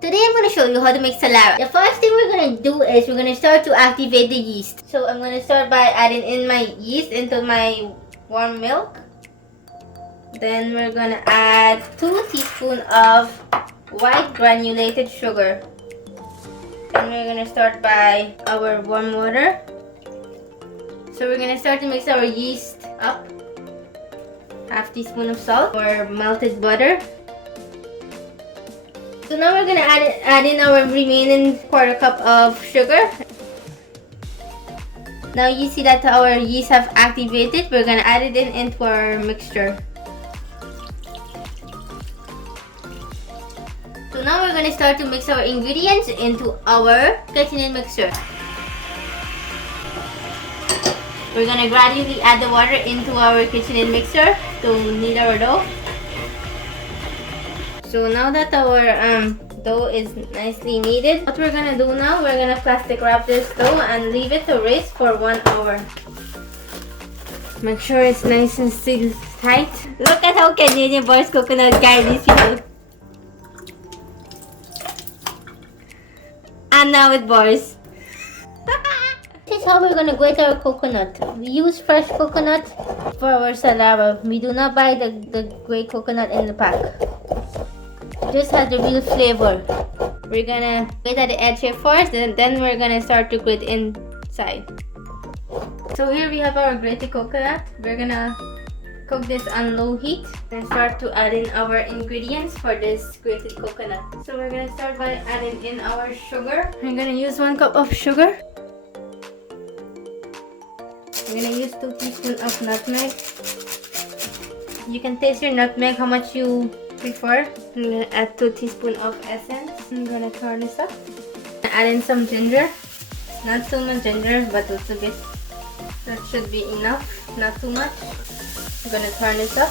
Today I'm going to show you how to make Salara. The first thing we're going to do is we're going to start to activate the yeast. So I'm going to start by adding in my yeast into my warm milk. Then we're going to add 2 teaspoons of white granulated sugar. And we're going to start by our warm water. So we're going to start to mix our yeast up. Half teaspoon of salt or melted butter. So now we're gonna add in our remaining quarter cup of sugar. Now you see that our yeast have activated. We're gonna add it into our mixture. So now we're gonna start to mix our ingredients into our KitchenAid mixer. We're gonna gradually add the water into our KitchenAid mixer to knead our dough. So now that our dough is nicely kneaded, what we're gonna do now, we're gonna plastic wrap this dough and leave it to rest for 1 hour. Make sure it's nice and still tight. Look at how Canadian boys coconut Guyanese people. And now it bars. This is how we're gonna grate our coconut. We use fresh coconut for our Salara. We do not buy the grate coconut in the pack. Just has the real flavor. We're gonna grate at the edge here first, and then we're gonna start to grate inside. So here we have our grated coconut. We're gonna cook this on low heat and start to add in our ingredients for this grated coconut. So we're gonna start by adding in our sugar. I'm gonna use 1 cup of sugar. I'm gonna use 2 teaspoons of nutmeg. You can taste your nutmeg how much you prefer. I'm gonna add 2 teaspoons of essence. I'm gonna turn this up. Add in some ginger. Not too much ginger, but a little bit. That should be enough. Not too much. I'm gonna turn this up.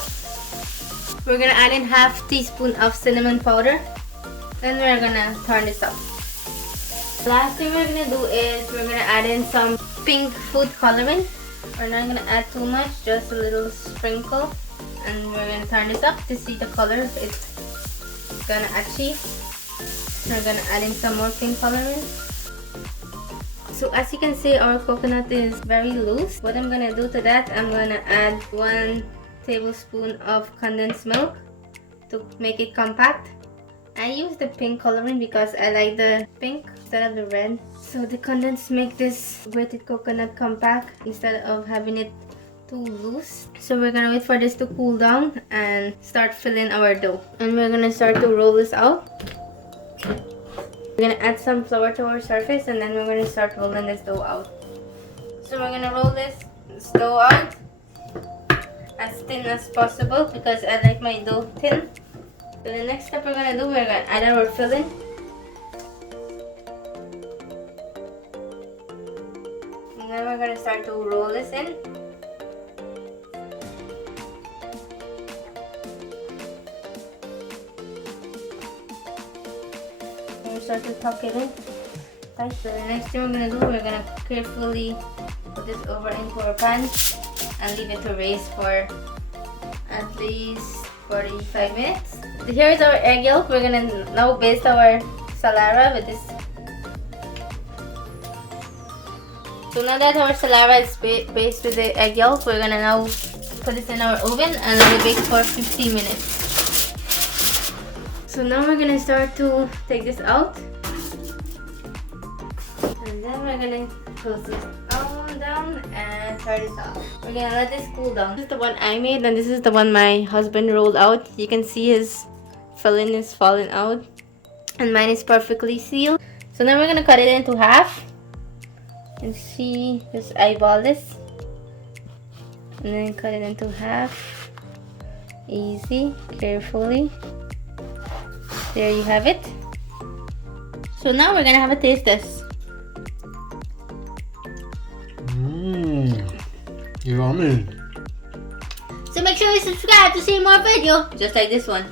We're gonna add in half teaspoon of cinnamon powder. Then we're gonna turn this up. Last thing we're gonna do is we're gonna add in some pink food coloring. We're not gonna add too much, just a little sprinkle. And we're gonna turn this up to see the color it's gonna achieve. We're gonna add in some more pink coloring. So as you can see, our coconut is very loose. What I'm gonna do to that, I'm gonna add 1 tablespoon of condensed milk to make it compact. I use the pink coloring because I like the pink instead of the red. So the condensed make this grated coconut compact instead of having it too loose. So we're gonna wait for this to cool down and start filling our dough. And we're gonna start to roll this out. We're gonna add some flour to our surface and then we're gonna start rolling this dough out. So we're gonna roll this dough out as thin as possible because I like my dough thin. So the next step we're gonna do, we're gonna add our filling. And then we're gonna start to roll this in. Start to tuck it in. Right, so the next thing we're gonna do, we're gonna carefully put this over into our pan and leave it to rest for at least 45 minutes. So here is our egg yolk. We're gonna now baste our Salara with this. So now that our Salara is basted with the egg yolk, we're gonna now put this in our oven and let it bake for 15 minutes. So now we're gonna start to take this out. And then we're gonna close this all down and turn this off. We're gonna let this cool down. This is the one I made and this is the one my husband rolled out. You can see his filling is falling out. And mine is perfectly sealed. So now we're gonna cut it into half. And see, just eyeball this. And then cut it into half. Easy, carefully. There you have it. So now we're gonna have a taste test. Yummy. So make sure you subscribe to see more videos just like this one.